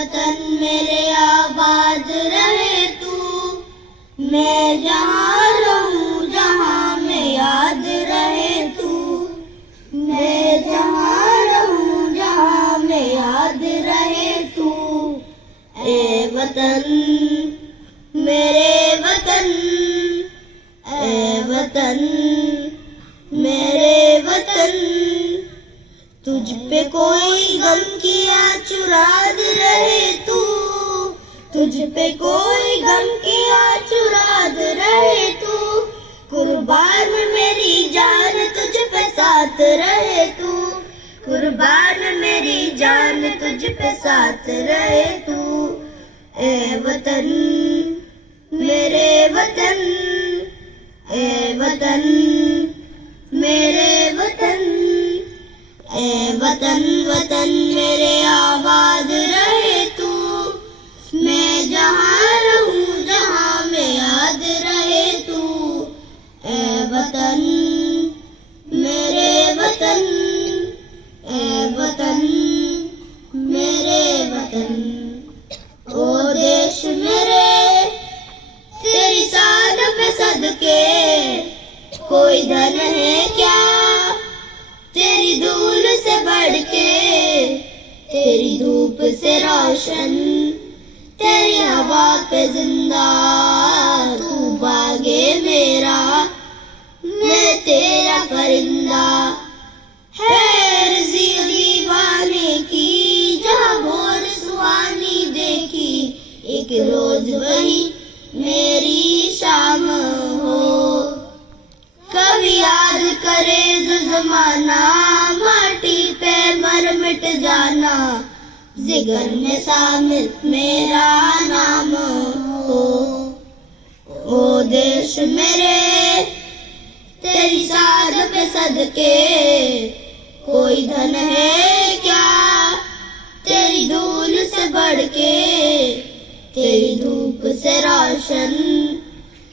वतन मेरे आबाद रहे तू, मैं जहाँ रहूँ जहाँ में याद रहे तू, मैं जहाँ रहूँ जहाँ में याद रहे तू। ए वतन मेरे वतन, ए वतन मेरे वतन, तुझ पे कोई गम किया चुराद रहे तू, तुझ पे कोई गम किया चुराद रहे तू। कुर्बान मेरी जान तुझ पे साथ रहे तू, कुर्बान मेरी जान तुझ पे साथ रहे तू। ए वतन मेरे वतन, ए वतन मेरे वतन, ए वतन वतन मेरे आबाद रहे तू, मैं जहाँ रहूँ जहाँ में याद रहे तू। ए वतन मेरे वतन, ए वतन मेरे वतन। ओ देश मेरे तेरी शान पे सदके कोई धन है क्या, तेरी धूल से बढ़ के, तेरी धूप से रोशन, तेरी हवा पे जिंदा, तू बागे मेरा मैं तेरा परिंदा। है अर्ज़ी दीवाने की जहाँ भोर सुहानी देखी, एक रोज वही मेरी शाम हो। कभी याद करे जो जमाना, माटी पे मर मिट जाना, जिगर में शामिल मेरा नाम हो। ओ देश मेरे तेरी शान पे सदके कोई धन है क्या, तेरी धूल से बढ़ के, तेरी धूप से रोशन,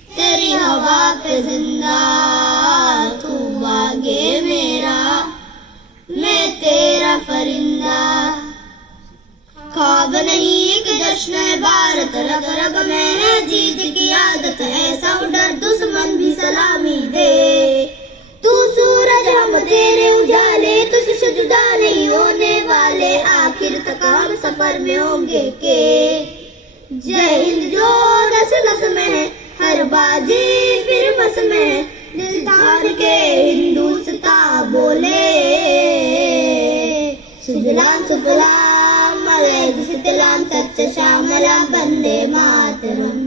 तेरी हवा पे जिंदा, तू बागे मेरा मैं तेरा परिंदा। ख्वाब नहीं एक जश्न है भारत, रग रग में है जीत की आदत, ऐसा डर दुश्मन भी सलामी दे। तू सूरज हम तेरे उजाले, तुझसे जुदा नहीं होने वाले, आखिर तक हम सफर में होंगे के। जय हिंद जो नस नस में है, हर बाजी फिर बस में, दिल तार के हिंदुस्तान बोले। सुजलाम सुफलाम मलयज शीतलाम सच्च श्यामलाम वंदे मातरम।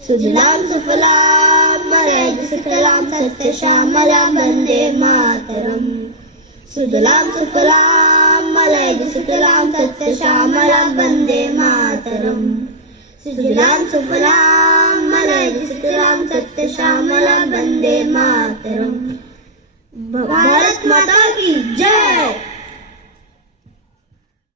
सुजलाम सुफलाम मलयज शीतलाम सच्च श्यामलाम वंदे मातरम। सुजलाम सुफलाम मलयज शीतलाम सच्च श्यामलाम वंदे मातरम। सुजलाम सुफलाम मलयज शीतलाम सच्च श्यामलाम वंदे मातरम। भारत माता की जय।